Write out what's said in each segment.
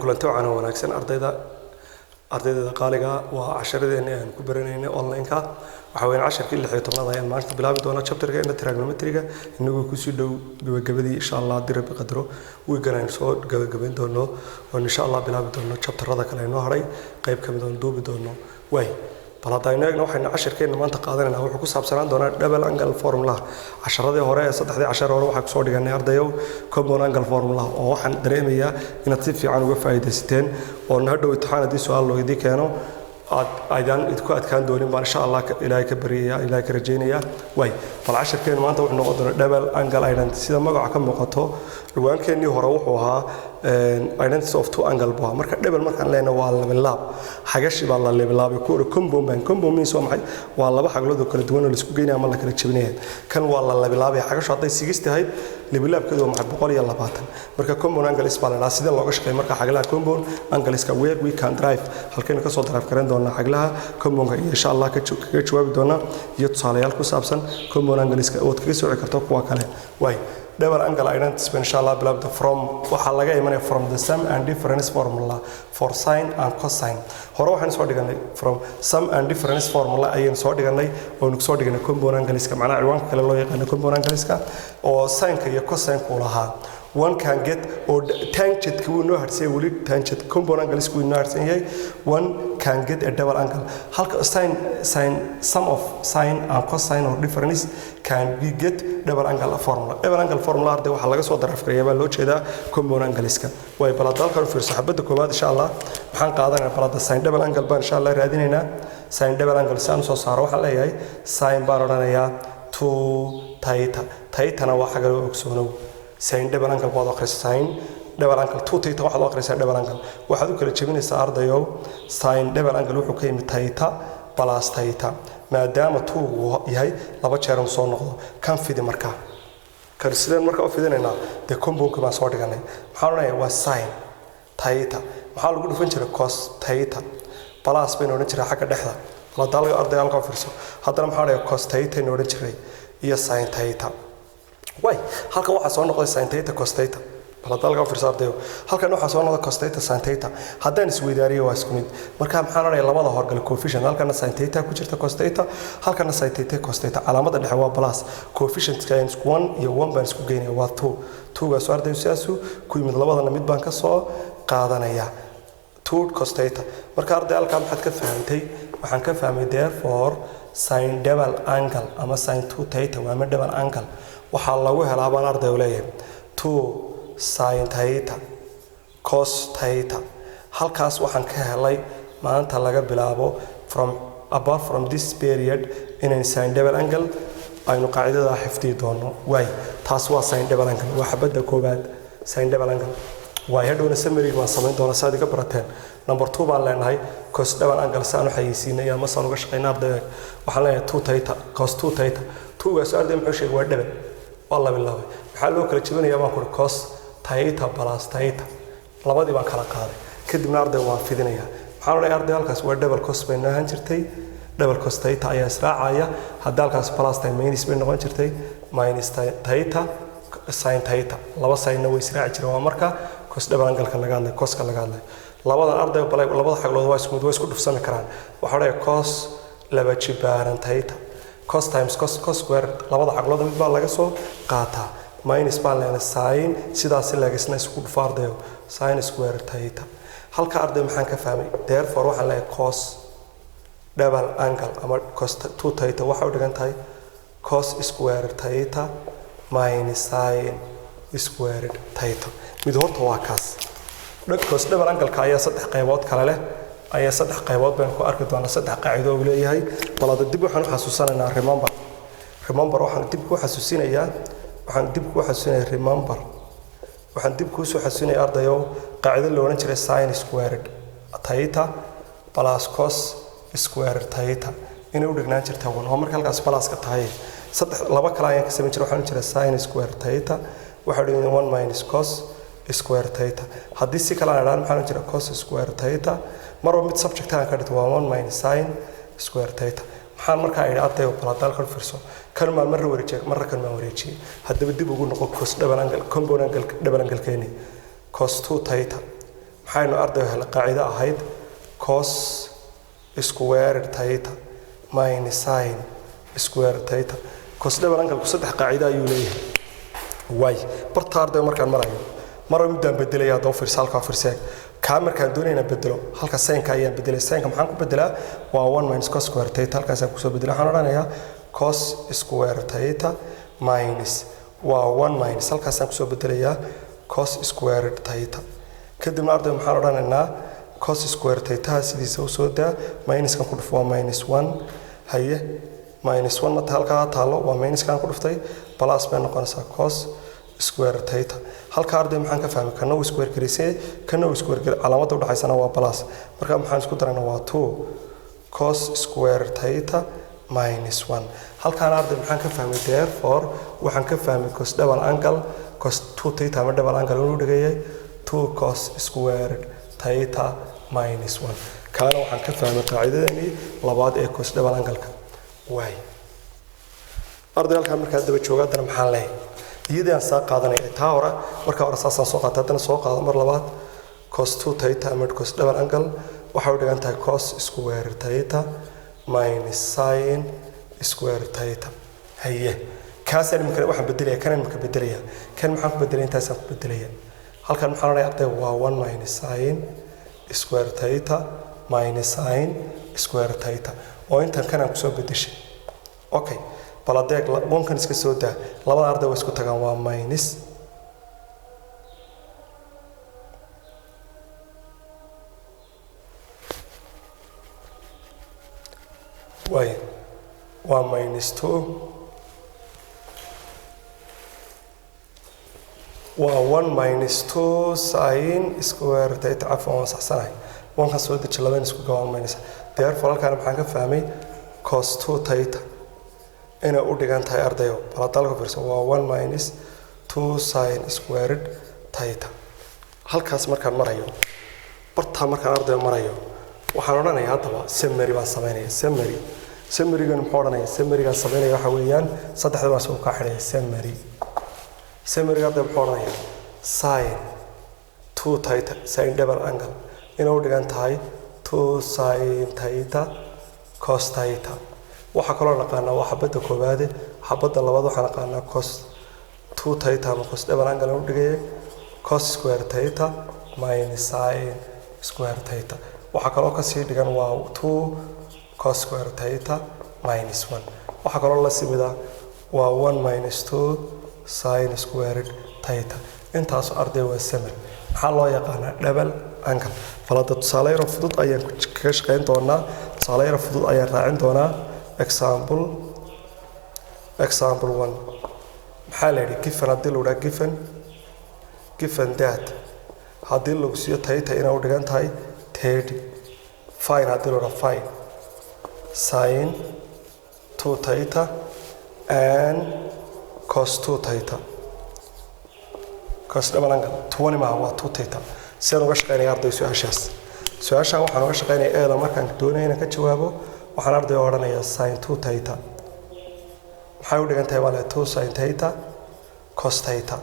kulanto aan wanaagsan ardayda qaaliga waa casharadeenna aan ku baranayna online-ka waxa weyn casharkii 16 ayaan maanta bilaabi doonaa chapter-ka trigonometry-ga inagu ku sii dhow gabagabadii insha Allah dirab qadro way galaan soo gabagabayn doono oo insha Allah bilaabi doono chapter-rada kale inoo haray qayb ka mid ah duubi doono way baladayna waxayna casharkeena maanta qaadanayna wuxuu ku saabsanaan doonaa double angle formula casharadii hore ee saddexdii cashar hore waxa ku soo dhiganay ardayow compound angle formula oo waxaan dareemayaa inaad si fiican uga faa'iideysteen oo hadhow imtixaanadii su'aal loo idin keeno aydan idku adkaan doonin baan insha Allah ilaahay ka bariyaa ilaahay ka rajeynaya way bal casharkeena maanta wuxuu noqon doonaa double angle identity sida magaca ka muuqato dhawaankeenii hore wuxuu ahaa identity of two angle baa marka double markaan leenahay waa laba laab xagashi baa la leeblaabay ku compound means waa laba xaglood oo kala duwan oo la isku geynaa ama la kala jabinaya kan waa la leeblaabay xagash haday 60 tahay leeblaabkeedu waa 120 marka compound angle is baa sida looga shaqeeyo marka xaglaha compound angle iska where we can drive halkeen ka soo drive karan doona xaglaha compound insha Allah ka jawaabi doona iyo tusaalayaal ku saabsan compound angle iska oo kaga soo karto kuwa kale way double angle identity insha Allah bilowda from waxa laga imanaya from the sum and difference formula for sine and cosine hore waxaan soo dhiganay from sum and difference formula ayaan soo dhiganay oo nu soo dhiganay compound angle iska macna ciwaanka kale loo yaqaan compound angle iska oo sine ka iyo cosine ku lahaa one can get or tangent ku noo harsay wali tangent compound angle isku noo harsan yahay one can get a double angle halka sine sum of sine and cosine or difference can be get double angle formula arday waxa laga soo darafkareeyaa loo jeedaa compound angle iska way baladalkan fiirso xabada koobaad insha Allah waxaan qaadanaynaa balada sine double angle baan insha Allah raadinaynaa sine double angle saan soo saaro waxa leeyahay sine baan oranayaa 2 theta na waxa kale oo ogsoonow sine double angle waa akhrisaa sine double angle 2 theta waxa loo akhrisaa double angle waxaad u kala jabinaysaa ardayow sine double angle wuxuu ka yimid theta plus theta maadaama 2 yahay laba jeer oo soo noqdo kan fidi markaa karsideen marka oo fidinayna de compound ka soo dhiganay maxaa loo waa sine theta maxaa lagu dhufan jiray cos theta plus bay noqon jiray xagga dhexda la dalga arday halka fiirso haddana maxaa loo cos theta noqon jiray iyo sine theta way halka waxa soo noqday sin theta cos theta bala dalga fiirsaartayo halkan waxa soo noqday cos theta sin theta haddaan isweydaariyo waa isku mid marka maxaa la leeyahay labada horgal coefficient halkan sin theta ku jirta cos theta halkan sin theta cos theta calaamada dhexe waa plus coefficient ka 1 iyo 1 baan isku geynaya waa 2 ga soo ardayo siyaasu ku yimid labadana mid baan ka soo qaadanaya 2 cos theta marka arday halka maxaad ka fahantay waxaan ka fahmay therefore sin double angle ama sin 2 theta waa double angle waxa lagu helaa baan arday u leeyahay 2 sin theta cos theta halkaas waxaan ka helay maanta laga bilaabo from above from this period in sin double angle aynu qaacidada xifdi doono way taas waa sin double angle waa xabada koobaad sin double angle way hadhowna summary ma samayn doona saadi ka barateen number 2 baan leenahay cos double angle saan xayisiinay ama saan uga shaqeynaa arday waxaan leenahay 2 theta cos 2 theta 2 ga soo arday muxuu sheegay waa double والله بالله حلو كل شيء بني يبان كل كوس تايتا بلاس تايتا لبادي بان كلا قاضي كده من أرض وافدنا يا حاول أرض هالكاس ورد دبل كوس بيننا هنشرتي دبل كوس تايتا يا إسراع عيا هذا هالكاس بلاس تاي ماينس بيننا هنشرتي ماينس تايتا ساين تايتا لبا ساين نو إسراع جروا مركا كوس دبل أنجل كلا قاضي كوس كلا قاضي لبادي الأرض وبلا لبادي حق لو وايس كود وايس كود في سنة كران وحاول كوس لبا تشبارن تايتا cos times cos square labada xaqlood mid baa laga soo qaataa minus baa leena sin sidaas lagasna isku dhufaardayo sin square theta halka arday maxaan ka fahmay therefore waxaan leeyahay cos double angle ama cos 2 theta waxa u dhigan tahay cos square theta minus sin squared theta mid horta waa kaas cos double angle-ka ayaa saddex qaybood kale leh ayaa saddex qaybood baan ku arki doonaa saddex qaacido uu leeyahay balada dib waxaan u xasuusanaynaa remember waxaan dib ku xasuusinayaa remember waxaan dib ku soo xasuusinayaa ardayo qaacido la oran jiray sin squared theta plus cos squared theta inuu dhignaan jirta waa marka halkaas plus ka tahay saddex laba kale ayaan ka sameyn jiray waxaan jiray sin squared theta waxa dhigay 1 minus cos square theta haddii si kale aan maxaan jiraa cos square theta marba mid subject aan ka dhigto waa 1 minus sin square theta maxaan markaa ay arday baladal ka fiirso kan ma mar wareejay mar kan ma wareejay haddaba dib ugu noqo cos double angle compound angle double angle keeni cos 2 theta maxaynu arday hal qaacida ahayd cos square theta minus sin square theta cos double angle ku saddex qaacida ayuu leeyahay way barta arday markaan marayo marba midaan bedelaya doo fiirsalka fiirseeg ka markaan doonayna bedelo halka sin-ka ayaan bedelay sin-ka maxaan ku bedelaa waa 1 minus cos square theta halkaas aan ku soo bedelay waxaan oranayaa cos square theta minus waa 1 minus halkaas aan ku soo bedelayaa cos square theta kadib arday maxaan oranaynaa cos square theta sidiisa u soo daa minus kan ku dhufo waa minus 1 haye minus 1 mata halka taalo waa minus kan ku dhuftay plus bay noqonaysaa cos square theta halka arday maxaan ka fahmay kana square gareysay kana square calaamada u dhaxaysana waa plus marka maxaan isku darana waa 2 cos square theta minus 1 halkaan arday maxaan ka fahmay therefore waxaan ka fahmay cos double angle cos 2 theta ama double angle uu dhigayay 2 cos square theta minus 1 kaana waxaan ka fahmay qaacidadani labaad ee cos double angle-ka way arday halkaan markaa daba joogaadana maxaan leeyahay iyadaan saa qaadanay taa hore marka hore saasaan soo qaatay haddana soo qaado mar labaad cos 2 theta ama cos double angle waxa uu dhigan tahay cos square theta minus sin square theta haye kaasaan imika waxaan bedelayaa kan imika bedelayaa kan maxaan ku bedelayaa intaasaan ku bedelayaa halkan maxaan leeyahay arday waa 1 minus sin square theta minus sin square theta oo intan kanaan ku soo bedeshay okay baladeeg bonkan iska soo daa labada arday way isku tagaan waa minus way waa minus 2 waa 1 minus 2 sin square theta afwan saxsanahay bonkan soo deji labayn isku gawaan minus therefore halkaan maxaan ka fahmay cos 2 theta ina u dhigan tahay ardayo baladalka fiirso waa 1 minus 2 sin squared theta halkaas markaan marayo barta markaan ardayo marayo waxaan oranayaa hadaba summary baan sameynaya summary-gan muxuu oranayaa summary-gan sameynaya waxa weeyaan saddexda baan soo ka xidhay summary-ga muxuu oranayaa sin 2 theta sin double angle ina u dhigan tahay 2 sin theta cos theta waxa kale oo naqaana waa xabada koobaad xabada labaad waxa naqaana cos 2 theta ama cos double angle u dhigay cos square theta minus sin square theta waxa kale oo ka sii dhigan waa 2 cos square theta minus 1 waxa kale oo la simida waa 1 minus 2 sin square theta intaas arday waa summary maxaa loo yaqaanaa double angle falada tusaale yar fudud ayaan ka shaqeyn doonaa tusaale yar fudud ayaan raacin doonaa example 1 maxaa la yidhi given haddii la dhaha given that haddii lagu siiyo theta inay u dhigan tahay 30 fine haddii la dhaha fine sin 2 theta and cos 2 theta cos double angle 20 ma waa 2 theta sidaan uga shaqeynaya arday su-aashaan waxaan uga shaqeynaya eeda markaan doonaya inaan ka jawaabo waxaan arday oranayaa sin 2 theta maxay u dhigan tahay waa 2 sin theta cos theta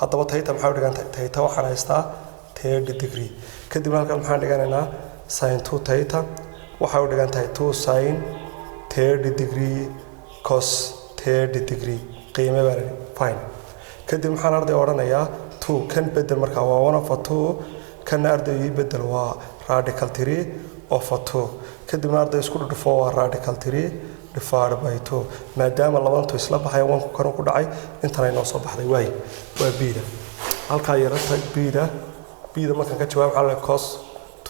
haddaba theta maxay u dhigan tahay theta waxaan haystaa 30 degree kadib halkan maxaan dhiganaynaa sin 2 theta waxay u dhigan tahay 2 sin 30 degree cos 30 degree qiime baa fine kadib maxaan arday oranayaa 2 kan bedel markaa waa 1/2 kan arday bedel waa radical 3/2 kadib arday isku dhufo waa radical 3 divided by 2 maadaama labaantu isla baxay waan ku karan ku dhacay intana inoo soo baxday way waa b-da halka yarata b-da markaan ka jawaab xalay cos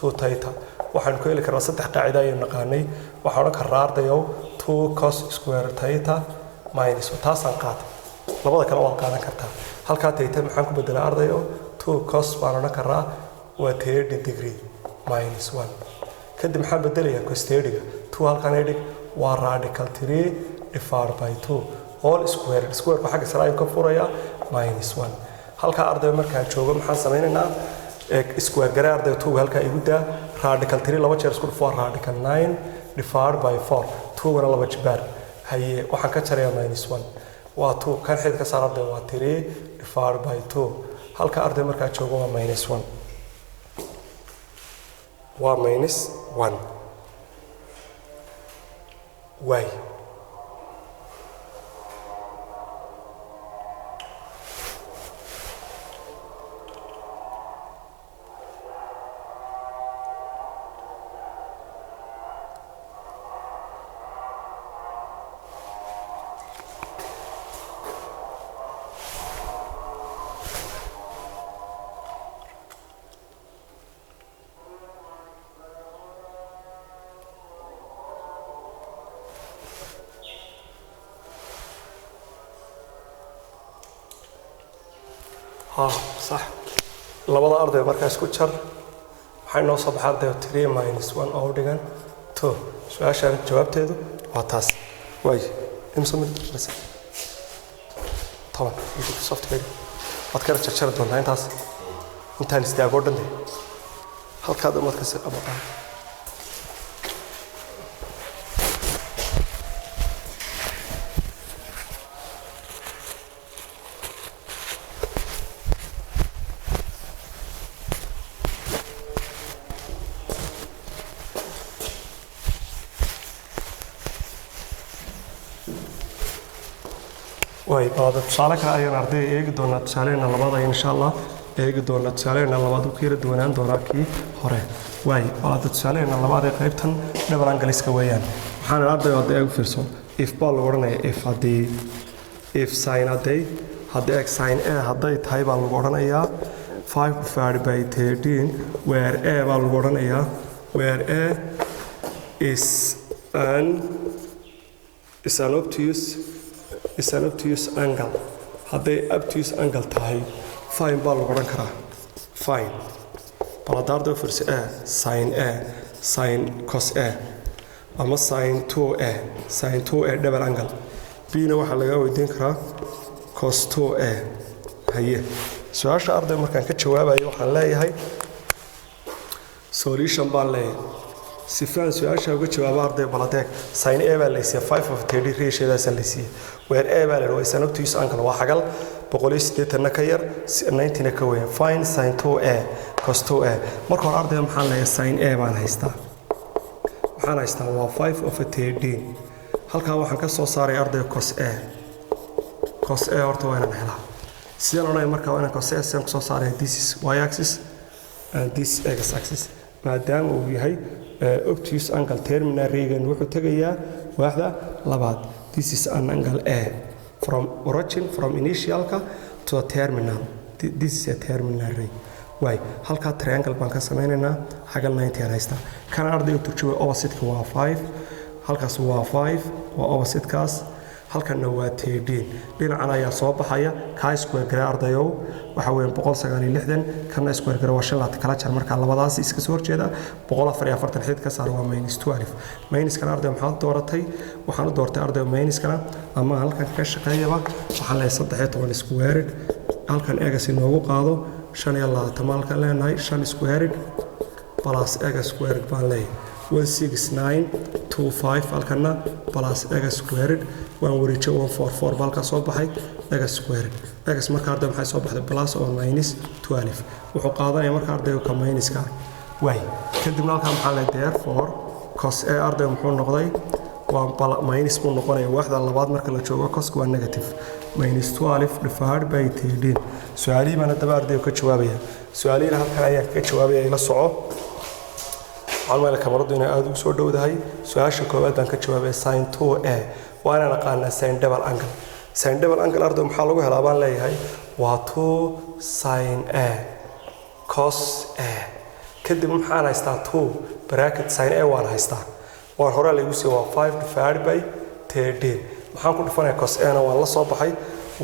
2 theta waxaan ku heli karnaa saddex qaacido ayaan naqaanay waxaan ka raardayo 2 cos square theta minus taasaan qaatay labada kale waa qaadan kartaa halka theta maxaan ku bedelaa ardayo 2 cos baan karaa waa 30 degree minus 1 kadib maxaan bedelayaa cos 30 2 halkan ay dhig waa radical 3 divided by 2 all square ku xagga sare ayuu ka furayaa minus 1 halka arday markaan joogo maxaan sameynaynaa square garaa arday 2 halka igu daa radical 3 laba jeer isku dhufo radical 9 divided by 4 2 wana laba jibaar haye waxaan ka jarayaa minus 1 waa 2 kan xid ka saar arday waa 3 divided by 2 halka arday markaan joogo waa minus 1 waa minus 1 way صح labada arday marka isku jar waxay noo soo baxday 3 minus 1 oo dhigan 2 su'aashan jawaabteedu waa taas way imsa mid bas طبعا يجي software waad kala jarjar doontaa intaan istaago dhan halkaad marka si qabata way baad tusaale kale ayaan arday eegi doonaa tusaaleena labaad in sha Allah eegi doonaa tusaaleena labaad u kala duwanaan doona kii hore way baad tusaaleena labaad ee qaybtan double angaliska weeyaan waxaan arday oo eeg fiirso if ball oranaya if sin hadday x sin a hadday tahay baa lagu oranayaa 5 divided by 13 where a baa lagu oranayaa where a is an obtuse angle hadday obtuse angle tahay fine baa lagu oran karaa fine baladaarda firsi a sin cos a ama sin 2a double angle b na waxa laga weydiin karaa cos 2a haye su'aasha arday markaan ka jawaabayo waxaan leeyahay solution baan leeyahay sifaan su'aasha uga jawaab arday baladeeg sin a baa la siiyay 5 of 30 ratio-daas la siiyay where a baa la waa san obtuse angle waa xagal 180 ka yar 90 ka weyn fine sin 2a cos 2a marka hore arday maxaan leeyahay sin a baan haystaa waa 5 of 13 halka waxaan ka soo saaray arday cos a horta waa inaan helaa sidaan oranay marka waa inaan cos a san soo saaray this is y axis and this x axis maadaama uu yahay obtuse angle terminal regan wuxuu tagayaa waaxda labaad this is an angle a from origin from initialka to the terminal this is a terminal ray way halka triangle baan ka sameynaynaa xagal 90 aan haystaa kan arday u turjuba opposite-ka waa 5 halkaas waa 5 waa opposite-kaas halkana waa 13 dhinacana ayaa soo baxaya ka square gara ardayow waxa weeyaan 169 kana square gara waa 5 kala jar marka labadaas iska soo horjeeda 144 xid ka saar waa -12 minus kana arday maxaad dooratay waxaan u doortay arday minus kana ama halkan ka shaqeeyaba waxaan leeyahay 13 square halkan egas inoogu qaado 5 malka leenahay 5 square plus x square baan leeyahay 16925 halkana plus x square waan wareejo 144 balka soo baxay x square x marka arday maxay soo baxday plus or minus 12 wuxuu qaadanayaa marka ardaygu ka minus ka way kadib halka maxaa la therefore cos a arday muxuu noqday waa minus buu noqonayaa waaxda labaad marka la joogo cos waa negative minus 12 divided by 13 su'aalihi baan daba ardaygu ka jawaabaya su'aalihi halka ayaa ka jawaabaya ila soco waxaan meel kamaradu inay aad ugu soo dhowdahay su'aasha koowaad baan ka jawaabay sin 2a waana naqaanaa sin double angle arday maxaa lagu helaa baan leeyahay waa 2 sin a cos a kadib maxaan haystaa 2 bracket sin a waan haystaa waan hore lagu sii waa 5 divided by 13 maxaan ku dhufanayaa cos a na waan la soo baxay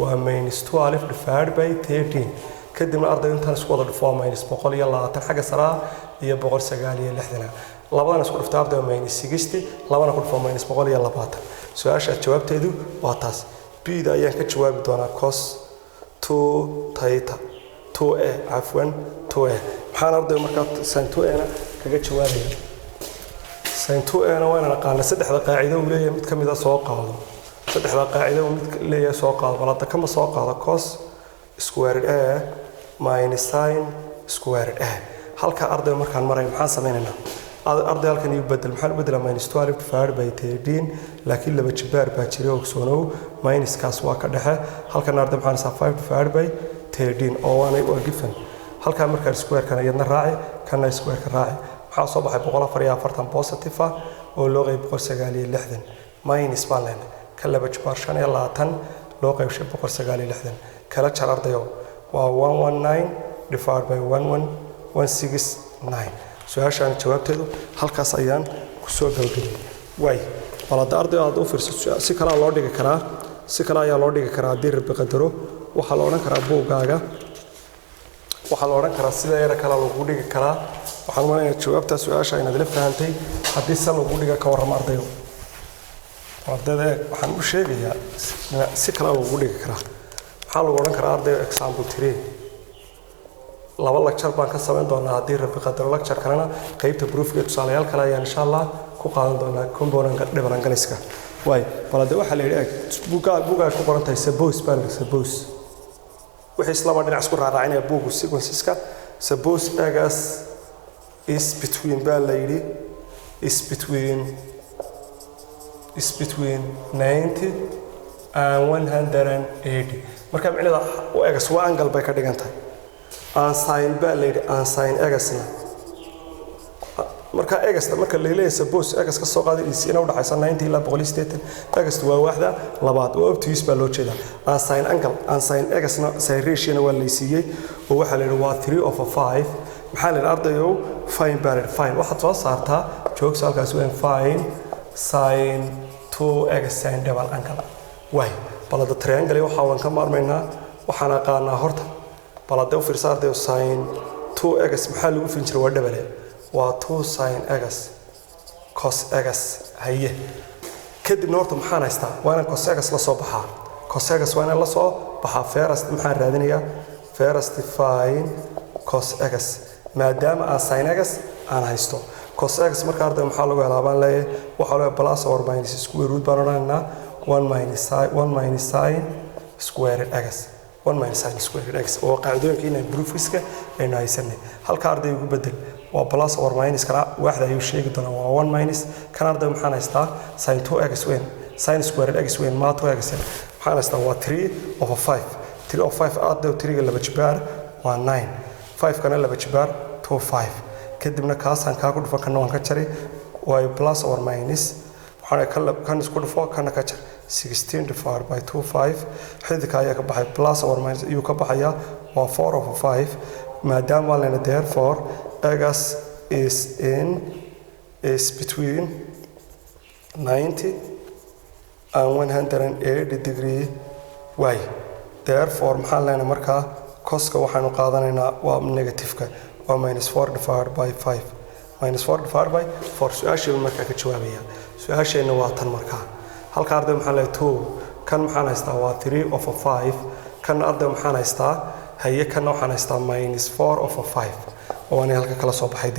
waa -12 divided by 13 kadibna arday intaan isku wada dhufo -120 xagga saraa iyo 169 labadana isku dhuftaa arday -60 labana ku dhufo -120 su'aasha jawaabteedu waa taas bida ayaan ka jawaabi doonaa cos 2 theta 2a afwan 2a maxaan arday markaa sin 2a na kaga jawaabaya sin 2a na waan naqaan saddexda qaacido uu leeyahay mid kamid ah soo qaado saddexda qaacido uu mid leeyahay soo qaado balada kama soo qaado cos squared a minus sin squared a halka arday markaan maray maxaan sameeynaa arday halkan iyo bedel maxaan bedelaa -12 divided by 13 laakiin laba jibaar baa jiray oo soonow minus kaas waa ka dhaxe halkan arday maxaan saa 5 divided by 13 oo waa given halka markaa square kana iyadna raaci kana square ka raaci maxaa soo baxay 144 positive ah oo loo qayb 169 minus baan leenahay ka laba jibaar 25 loo qayb 169 kala jar ardayo waa 119 divided by 11169 su'aashaan jawaabteedu halkaas ayaan ku soo gabagabay way balada arday aad u fiirsato si kala loo dhigi karaa si kala ayaa loo dhigi karaa haddii rabbi qadaro waxa la oran karaa buugaaga waxa la oran karaa sida yara kala lagu dhigi karaa waxaan u maleynayaa jawaabta su'aasha inaad la fahantay haddii san lagu dhiga ka warrama ardayo ardayda waxaan u sheegayaa si kala lagu dhigi karaa waxaa lagu oran karaa arday example 3 laba lecture baan ka sameyn doonaa haddii rabbi qadaro lecture kalena qaybta proofka tusaalayaal kale ayaan insha Allah ku qaadan doonaa component dhibran ingiriiska way balade waxa la yiraahdaa buuga ku qoran tahay suppose wixii islaama dhinac isku raaracinaya buugu sequenceska suppose agas is between baa la yiri is between 90 and 180 marka micnaheedu agas waa angle bay ka dhigan tahay aan sin baa la yiri aan sin agasna marka agasta marka la leeyahay suppose agas ka soo qaadaysa inuu dhaxaysa 90 ilaa 180 agasta waa waaxda labaad oo obtuse baa loo jeedaa aan sin angle aan sin agasna sin ratio na waa la siiyay oo waxa la yiri waa 3/5 maxaa la ardayo fine baa fine waxa soo saartaa joogs halkaas weyn fine sin 2x sin double angle way balada triangle waxa waan ka maarmaynaa waxaan aqaanaa horta balada u fiirsaarday sin 2x maxaa lagu fin jiray waa double waa 2 sin x cos x haye kadib horta maxaan haystaa waana cos x la soo baxaa cos x waana la soo baxaa first maxaan raadinayaa first fine cos x maadaama aan sin x aan haysto cos x marka arday maxaa lagu helaa baan leeyahay waxa loo plus or minus square root baan odhanaynaa 1 minus sin squared x 1 minus sin squared x oo qaacidooyinka proofska aynu haysanay halka arday ugu bedel waa plus or minus kana waaxda ayuu sheegi doonaa waa 1 minus kan arday maxaan haystaa sin 2x weyn sin squared x weyn ma 2x maxaan haystaa waa 3/5 arday 3 ga laba jibaar waa 9 5 kana laba jibaar 25 kadibna kaasaan ka ku dhufan kana waan ka jaray waa plus or minus waxaan kan isku dhufo kana ka jar 16 divided by 25 xididka ayaa ka baxay plus or minus iyo ka baxaya waa 4/5 maadaama lana therefore x is between 90 and 180 degree y therefore maxaa lana markaa coska waxaanu qaadanaynaa waa negative-ka waa -4 divided by 5 -4 divided by 4 su'aasheena markaa ka jawaabaya su'aasheena waa tan markaa halka arday maxaa la 2 kan maxaan haystaa waa 3/5 kan arday maxaan haystaa haye kan waxaan haystaa -4/5 oo aan halka kala soo baxay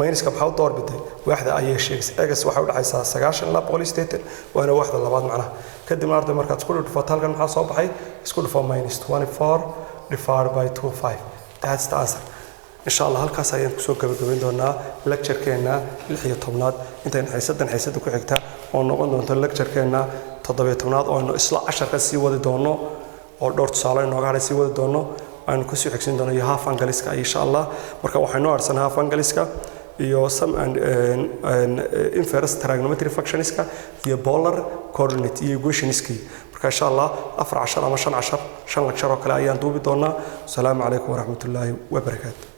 minuska maxaa u doorbiday waaxda ayay sheegaysaa x waxa u dhaxaysaa 9 ilaa 180 waana waaxda labaad macnaha kadib arday markaad isku dhufto halkan maxaa soo baxay isku dhufo -24 divided by 25 that's the answer insha Allah halkaas ayaan kusoo gabagabayn doonaa lecture-keena 16aad intaan xiisada ku xigta oo noqon doonto lecture-keena 17aad oo aynu isla 10 ka sii wadi doono oo dhowr tusaale inooga haray sii wadi doono aynu ku sii xigsin doono half angaliska insha Allah marka waxaynu arsan half angaliska iyo sum and inverse trigonometry functionska iyo polar coordinate iyo equationski marka insha Allah 4 10 ama 5 lecture oo kale ayaan duubi doonaa. Assalaamu calaykum wa rahmatullaahi wa barakaatuh.